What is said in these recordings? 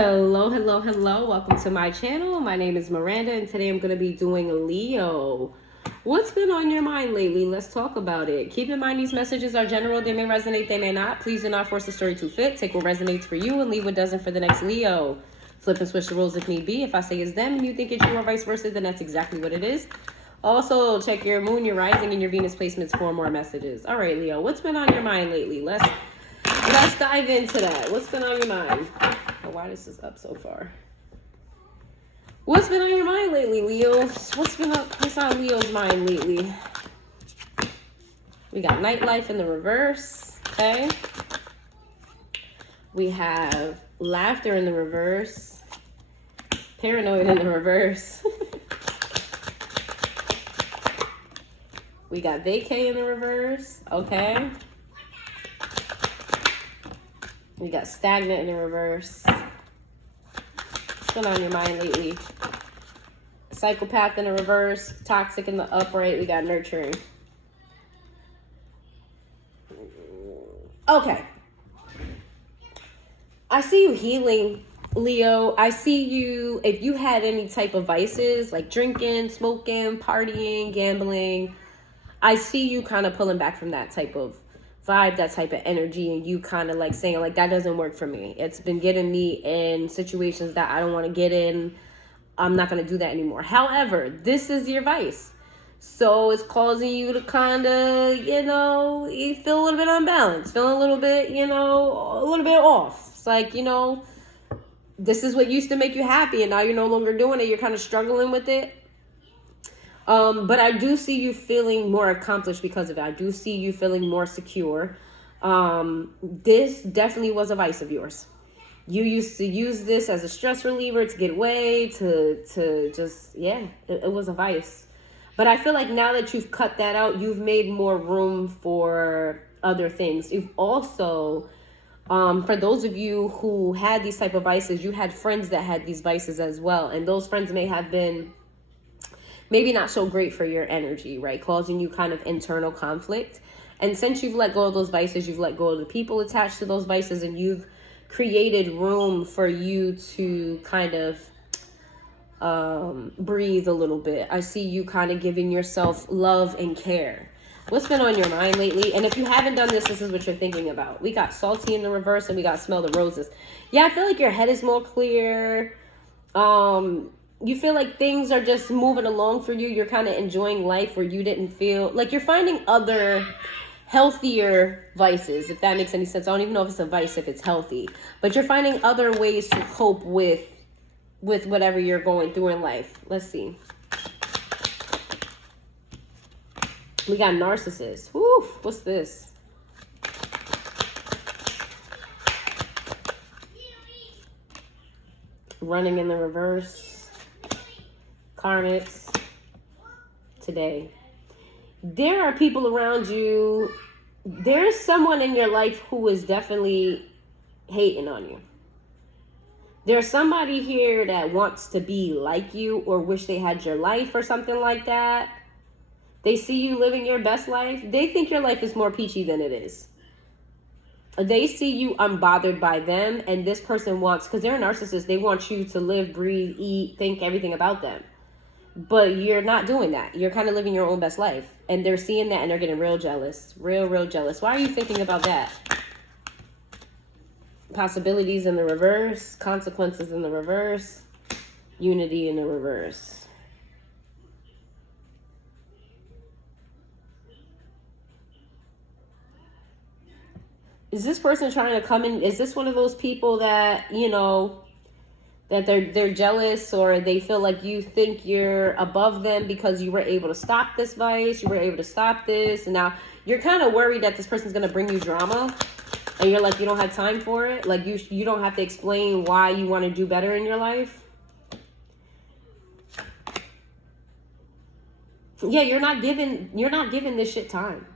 Hello, hello, hello. Welcome to my channel. My name is Miranda, and today I'm going to be doing Leo. What's been on your mind lately? Let's talk about it. Keep in mind these messages are general. They may resonate, they may not. Please do not force the story to fit. Take what resonates for you and leave what doesn't for the next Leo. Flip and switch the roles if need be. If I say it's them and you think it's you or vice versa, then that's exactly what it is. Also, check your moon, your rising, and your Venus placements for more messages. All right, Leo, what's been on your mind lately? Let's dive into that. What's been on your mind? Oh, why this is up so far? What's been on your mind lately, Leo? What's on Leo's mind lately? We got nightlife in the reverse, okay? We have laughter in the reverse. Paranoid in the reverse. We got vacay in the reverse, okay? We got stagnant in the reverse. What's going on in your mind lately? Psychopath in the reverse. Toxic in the upright. We got nurturing. Okay. I see you healing, Leo. I see you, if you had any type of vices, like drinking, smoking, partying, gambling, I see you kind of pulling back from that type of vibe, that type of energy, and you kind of like saying like, that doesn't work for me. It's been getting me in situations that I don't want to get in. I'm not going to do that anymore. However, this is your vice. So it's causing you to kind of, you feel a little bit unbalanced, feeling a little bit, a little bit off. It's like, this is what used to make you happy and now you're no longer doing it. You're kind of struggling with it. But I do see you feeling more accomplished because of it. I do see you feeling more secure. This definitely was a vice of yours. You used to use this as a stress reliever to get away, to just, it was a vice. But I feel like now that you've cut that out, you've made more room for other things. You've also, for those of you who had these type of vices, you had friends that had these vices as well. And those friends may have been maybe not so great for your energy, right? Causing you kind of internal conflict. And since you've let go of those vices, you've let go of the people attached to those vices, and you've created room for you to kind of breathe a little bit. I see you kind of giving yourself love and care. What's been on your mind lately? And if you haven't done this, this is what you're thinking about. We got salty in the reverse and we got smell the roses. Yeah, I feel like your head is more clear. You feel like things are just moving along for you. You're kind of enjoying life where you didn't feel like you're finding other healthier vices, if that makes any sense. I don't even know if it's a vice, if it's healthy, but you're finding other ways to cope with whatever you're going through in life. Let's see. We got narcissist. Whew, what's this? Running in the reverse. Karmics today. There are people around you. There's someone in your life who is definitely hating on you. There's somebody here that wants to be like you or wish they had your life or something like that. They see you living your best life. They think your life is more peachy than it is. They see you unbothered by them, and this person wants, because they're a narcissist, they want you to live, breathe, eat, think everything about them. But you're not doing that. You're kind of living your own best life. And they're seeing that and they're getting real jealous. Real jealous. Why are you thinking about that? Possibilities in the reverse. Consequences in the reverse. Unity in the reverse. Is this person trying to come in? Is this one of those people that, that they're jealous, or they feel like you think you're above them because you were able to stop this vice, you were able to stop this, and now you're kind of worried that this person's going to bring you drama, and you're like, you don't have time for it? Like, you don't have to explain why you want to do better in your life? Yeah, you're not giving this shit time.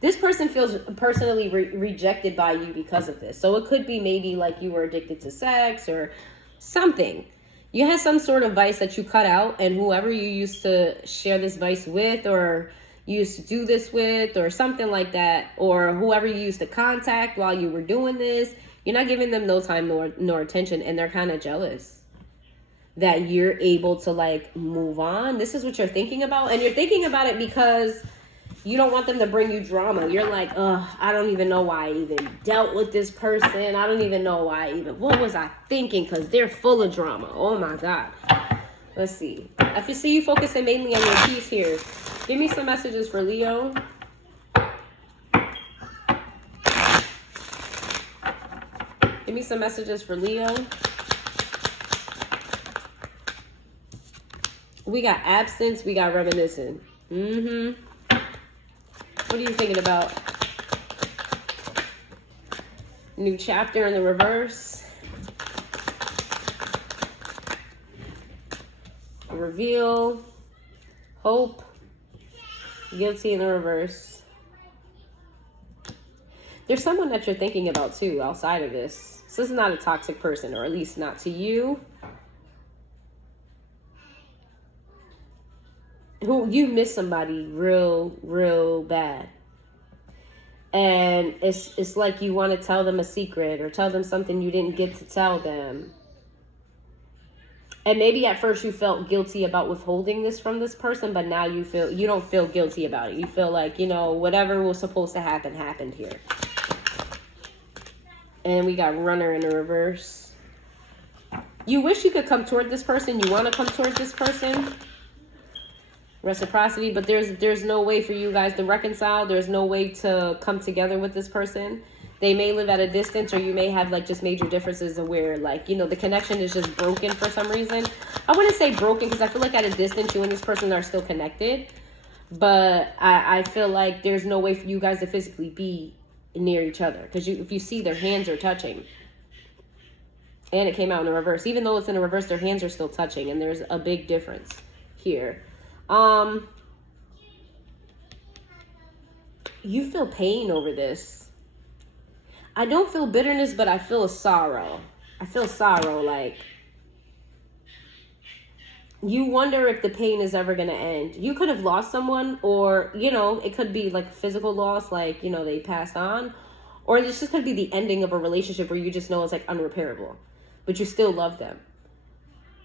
This person feels personally rejected by you because of this. So it could be maybe like you were addicted to sex or something. You had some sort of vice that you cut out, and whoever you used to share this vice with, or you used to do this with, or something like that, or whoever you used to contact while you were doing this, You're not giving them no time nor attention, and they're kind of jealous that you're able to like move on. This is what you're thinking about, and you're thinking about it because you don't want them to bring you drama. You're like, ugh, I don't even know why I even dealt with this person. I don't even know why what was I thinking? Because they're full of drama. Oh my God. Let's see. I can see you focusing mainly on your peace here. Give me some messages for Leo. Give me some messages for Leo. We got absence. We got reminiscing. What are you thinking about? New chapter in the reverse. Reveal. Hope. Guilty in the reverse. There's someone that you're thinking about too outside of this. So this is not a toxic person, or at least not to you. Who you miss somebody real bad. And it's like you want to tell them a secret or tell them something you didn't get to tell them. And maybe at first you felt guilty about withholding this from this person, but now you don't feel guilty about it. You feel like, you know, whatever was supposed to happen happened here. And we got runner in the reverse. You wish you could come toward this person. You want to come toward this person. Reciprocity, but there's no way for you guys to reconcile. There's no way to come together with this person. They may live at a distance, or you may have like just major differences of where, like, you know, the connection is just broken for some reason. I wouldn't say broken because I feel like at a distance you and this person are still connected, but I feel like there's no way for you guys to physically be near each other, because if you see, their hands are touching. And it came out in the reverse. Even though it's in the reverse, their hands are still touching, and there's a big difference here. You feel pain over this. I don't feel bitterness, but I feel sorrow. I feel sorrow, like you wonder if the pain is ever going to end. You could have lost someone, or, you know, it could be like physical loss, like, you know, they passed on, or this just could be the ending of a relationship where you just know it's like unrepairable, but you still love them.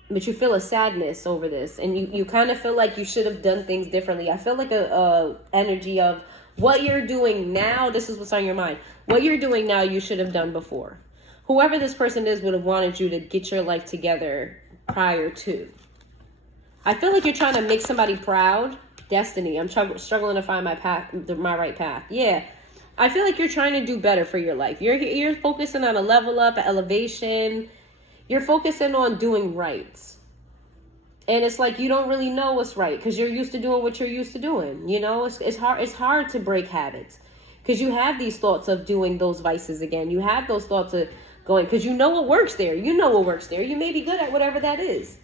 But you feel a sadness over this, and you kind of feel like you should have done things differently. I feel like a energy of what you're doing now. This is what's on your mind. What you're doing now, you should have done before. Whoever this person is would have wanted you to get your life together prior to. I feel like you're trying to make somebody proud. Destiny. I'm struggling to find my path, my right path. Yeah. I feel like you're trying to do better for your life. You're focusing on a level up, an elevation. You're focusing on doing right. And it's like you don't really know what's right because you're used to doing what you're used to doing. You know, it's hard to break habits because you have these thoughts of doing those vices again. You have those thoughts of going because you know what works there. You know what works there. You may be good at whatever that is.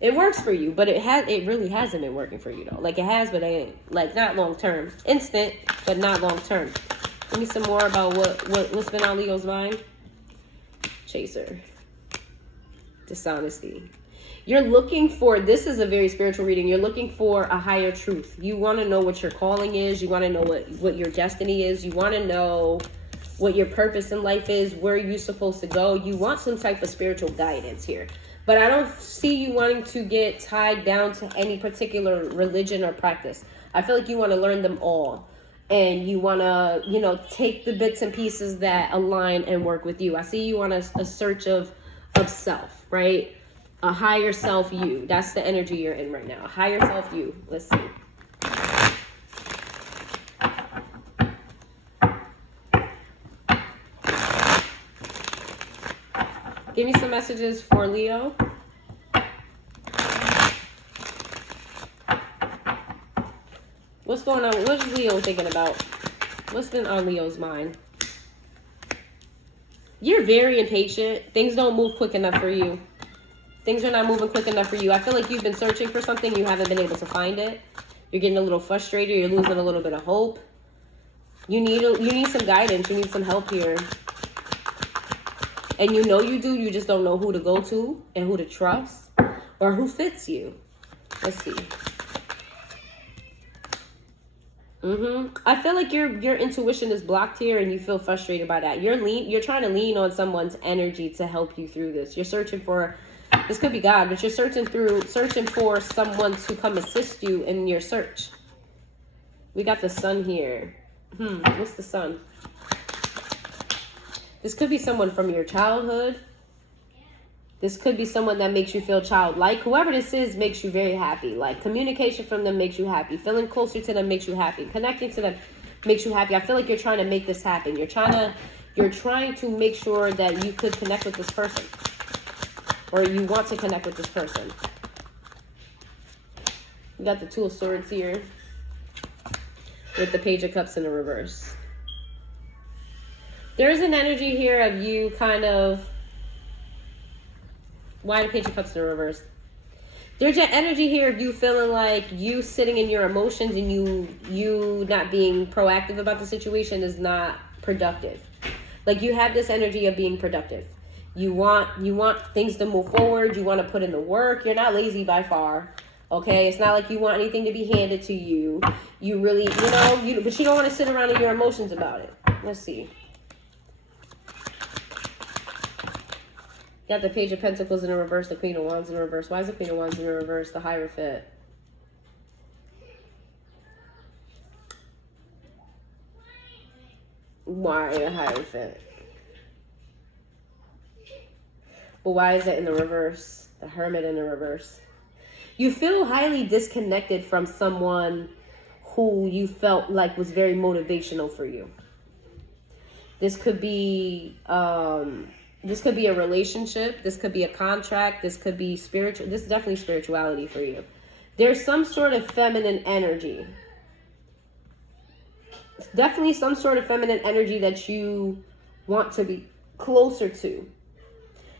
It works for you, but it really hasn't been working for you though. Like it has, but it ain't. Like not long term. Instant, but not long term. Give me some more about what's been on Leo's mind. Chaser. Dishonesty. You're looking for, this is a very spiritual reading. You're looking for a higher truth. You want to know what your calling is. You want to know what your destiny is. You want to know what your purpose in life is, where you're supposed to go. You want some type of spiritual guidance here. But I don't see you wanting to get tied down to any particular religion or practice. I feel like you want to learn them all. And you want to, you know, take the bits and pieces that align and work with you. I see you on a search of self, right? A higher self you. That's the energy you're in right now. A higher self you. Let's see. Give me some messages for Leo. What's going on? What's Leo thinking about? What's been on Leo's mind? You're very impatient. Things don't move quick enough for you. Things are not moving quick enough for you. I feel like you've been searching for something. You haven't been able to find it. You're getting a little frustrated. You're losing a little bit of hope. You need some guidance. You need some help here. And you know you do. You just don't know who to go to and who to trust or who fits you. Let's see. I feel like your intuition is blocked here, and you feel frustrated by that. You're trying to lean on someone's energy to help you through this. You're searching for, this could be God, but you're searching for someone to come assist you in your search. We got the sun here. What's the sun? This could be someone from your childhood. This could be someone that makes you feel childlike. Whoever this is makes you very happy. Like, communication from them makes you happy. Feeling closer to them makes you happy. Connecting to them makes you happy. I feel like you're trying to make this happen. You're trying to make sure that you could connect with this person. Or you want to connect with this person. We got the Two of Swords here. With the Page of Cups in the reverse. There's an energy here of you kind of... Why the Page of Cups in the reverse? There's an energy here of you feeling like you sitting in your emotions and you not being proactive about the situation is not productive. Like, you have this energy of being productive. You want things to move forward. You want to put in the work. You're not lazy by far. Okay? It's not like you want anything to be handed to you. You really, but you don't want to sit around in your emotions about it. Let's see. Got the Page of Pentacles in the reverse, the Queen of Wands in the reverse. Why is the Queen of Wands in the reverse? The Hierophant. Why a Hierophant? Well, why is it in the reverse? The Hermit in the reverse. You feel highly disconnected from someone who you felt like was very motivational for you. This could be... This could be a relationship. This could be a contract. This could be spiritual. This is definitely spirituality for you. There's some sort of feminine energy. It's definitely some sort of feminine energy that you want to be closer to.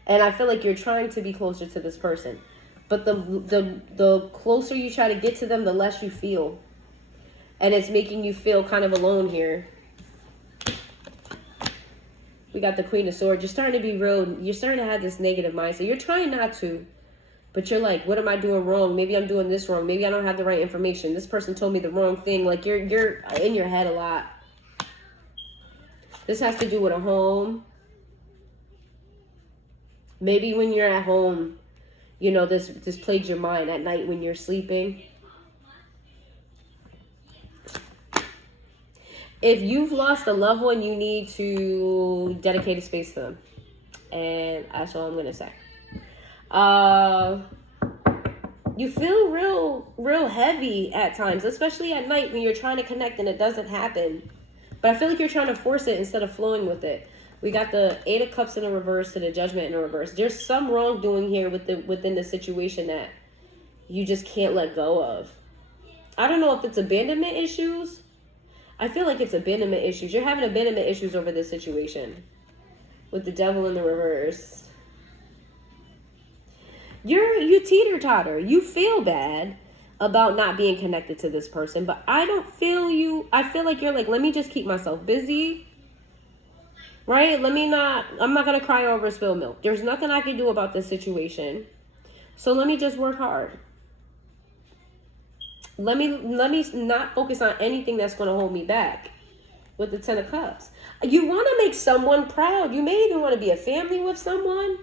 And I feel like you're trying to be closer to this person. But the closer you try to get to them, the less you feel. And it's making you feel kind of alone here. We got the Queen of Swords. You're starting to be real. You're starting to have this negative mindset. You're trying not to. But you're like, what am I doing wrong? Maybe I'm doing this wrong. Maybe I don't have the right information. This person told me the wrong thing. Like, you're in your head a lot. This has to do with a home. Maybe when you're at home, this plagues your mind at night when you're sleeping. If you've lost a loved one, you need to dedicate a space to them. And that's all I'm going to say. You feel real heavy at times, especially at night when you're trying to connect and it doesn't happen. But I feel like you're trying to force it instead of flowing with it. We got the Eight of Cups in the reverse to the Judgment in the reverse. There's some wrongdoing here within the situation that you just can't let go of. I don't know if it's abandonment issues. I feel like it's abandonment issues. You're having abandonment issues over this situation. With the Devil in the reverse. You teeter-totter. You feel bad about not being connected to this person. But I don't feel you. I feel like you're like, let me just keep myself busy. Right? I'm not going to cry over spilled milk. There's nothing I can do about this situation. So let me just work hard. Let me not focus on anything that's going to hold me back. With the Ten of Cups. You want to make someone proud. You may even want to be a family with someone.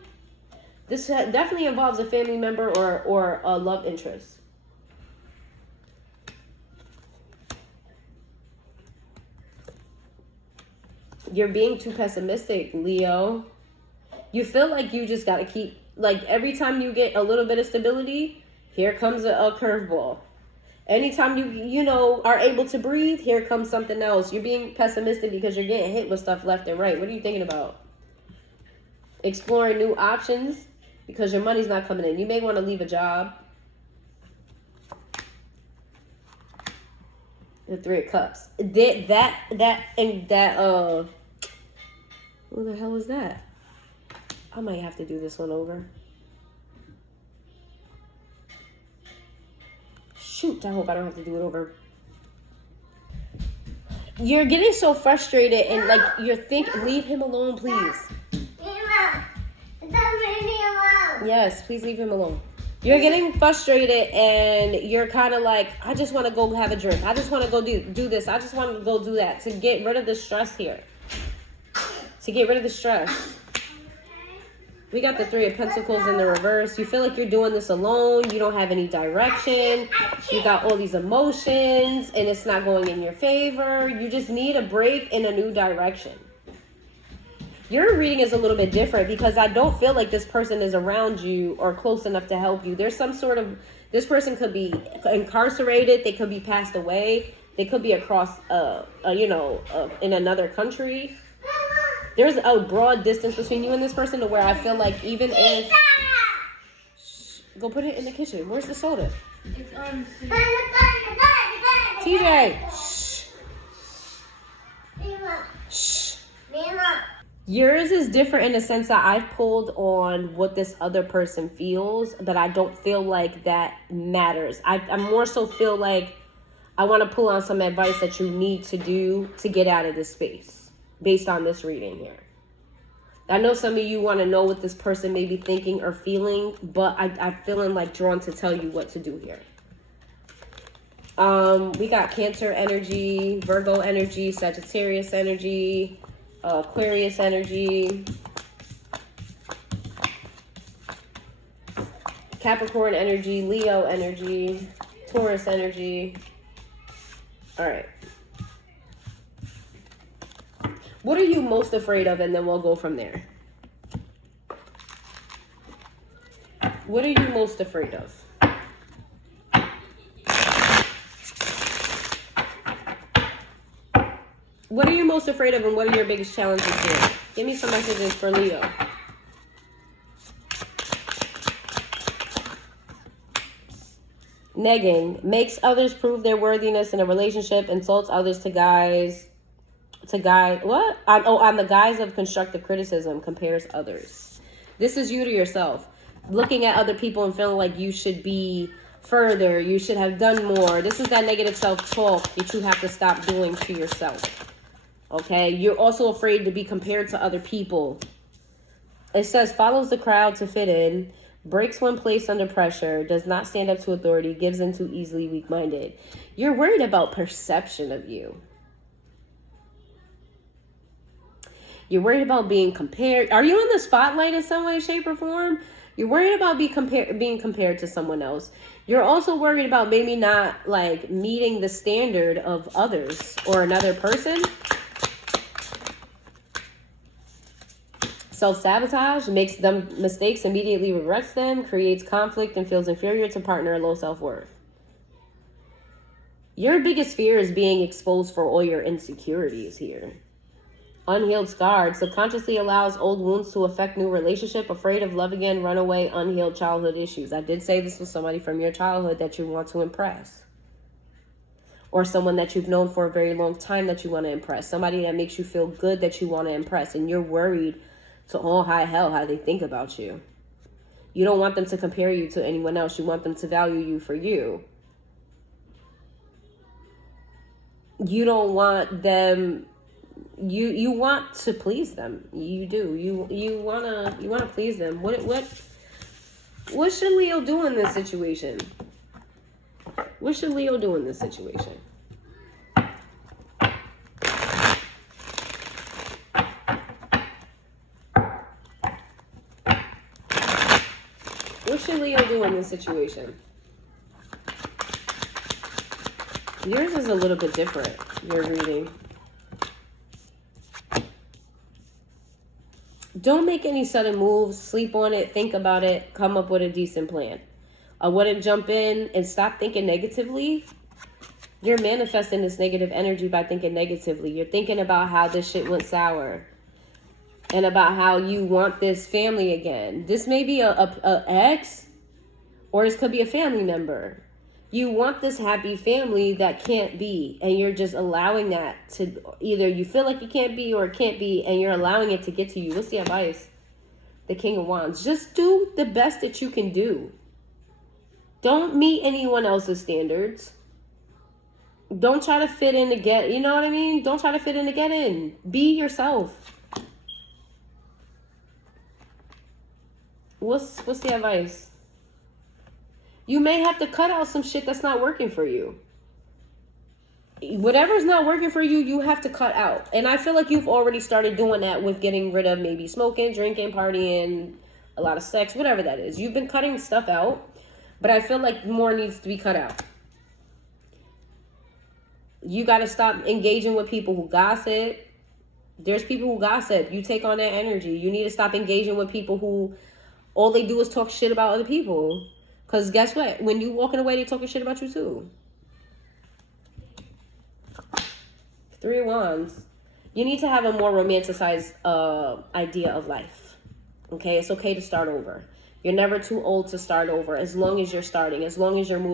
This definitely involves a family member or a love interest. You're being too pessimistic, Leo. You feel like you just got to keep... Like, every time you get a little bit of stability, here comes a curveball. Anytime you are able to breathe, here comes something else. You're being pessimistic because you're getting hit with stuff left and right. What are you thinking about? Exploring new options because your money's not coming in. You may want to leave a job. The Three of Cups. What the hell is that? I might have to do this one over. Shoot, I hope I don't have to do it over. You're getting so frustrated and like you're thinking, leave him alone, please. Mama, leave me alone. Yes, please leave him alone. You're getting frustrated and you're kind of like, I just want to go have a drink. I just want to go do this. I just want to go do that to get rid of the stress here. To get rid of the stress. We got the Three of Pentacles in the reverse. You feel like you're doing this alone. You don't have any direction. You got all these emotions and it's not going in your favor. You just need a break in a new direction. Your reading is a little bit different because I don't feel like this person is around you or close enough to help you. There's some sort of, this person could be incarcerated. They could be passed away. They could be across, in another country. There's a broad distance between you and this person to where I feel like even if... Shh, go put it in the kitchen. Where's the soda? It's on. TJ. Shh. Shh. Yours is different in the sense that I've pulled on what this other person feels, but I don't feel like that matters. I more so feel like I want to pull on some advice that you need to do to get out of this space based on this reading here. I know some of you want to know what this person may be thinking or feeling, but I'm feeling like drawn to tell you what to do here. We got Cancer energy, Virgo energy, Sagittarius energy, Aquarius energy, Capricorn energy, Leo energy, Taurus energy. All right. What are you most afraid of? And then we'll go from there. What are you most afraid of? What are you most afraid of and what are your biggest challenges here? Give me some messages for Leo. Negging. Makes others prove their worthiness in a relationship. Insults others to guise. What? On the guise of constructive criticism. Compares others. This is you to yourself. Looking at other people and feeling like you should be further. You should have done more. This is that negative self-talk that you have to stop doing to yourself. Okay, you're also afraid to be compared to other people. It says, follows the crowd to fit in, breaks when placed under pressure, does not stand up to authority, gives in too easily, weak-minded. You're worried about perception of you. You're worried about being compared. Are you in the spotlight in some way, shape, or form? You're worried about being compared to someone else. You're also worried about maybe not like meeting the standard of others or another person. Self-sabotage, makes them mistakes, immediately regrets them, creates conflict, and feels inferior to partner, low self-worth. Your biggest fear is being exposed for all your insecurities here. Unhealed scarred, subconsciously allows old wounds to affect new relationship, afraid of love again, runaway, unhealed childhood issues. I did say this was somebody from your childhood that you want to impress. Or someone that you've known for a very long time that you want to impress. Somebody that makes you feel good that you want to impress. And you're worried to all high hell how they think about you. You don't want them to compare you to anyone else. You want them to value you for you. You don't want them, you want to please them. You do. You wanna please them. What should Leo do in this situation? What should Leo do in this situation? What should Leo do in this situation? Yours is a little bit different, your reading. Don't make any sudden moves. Sleep on it. Think about it. Come up with a decent plan. I wouldn't jump in and stop thinking negatively. You're manifesting this negative energy by thinking negatively. You're thinking about how this shit went sour. And about how you want this family again. This may be a ex, or this could be a family member. You want this happy family that can't be, and you're just allowing that to, either you feel like it can't be or it can't be, and you're allowing it to get to you. What's the advice? The King of Wands. Just do the best that you can do. Don't meet anyone else's standards. Don't try to fit in to get, you know what I mean? Don't try to fit in to get in. Be yourself. What's the advice? You may have to cut out some shit that's not working for you. Whatever's not working for you, you have to cut out. And I feel like you've already started doing that with getting rid of maybe smoking, drinking, partying, a lot of sex, whatever that is. You've been cutting stuff out, but I feel like more needs to be cut out. You got to stop engaging with people who gossip. There's people who gossip. You take on that energy. You need to stop engaging with people who all they do is talk shit about other people. Because guess what? When you walking away, they talking shit about you too. 3 of Wands. You need to have a more romanticized idea of life. Okay? It's okay to start over. You're never too old to start over as long as you're starting, as long as you're moving.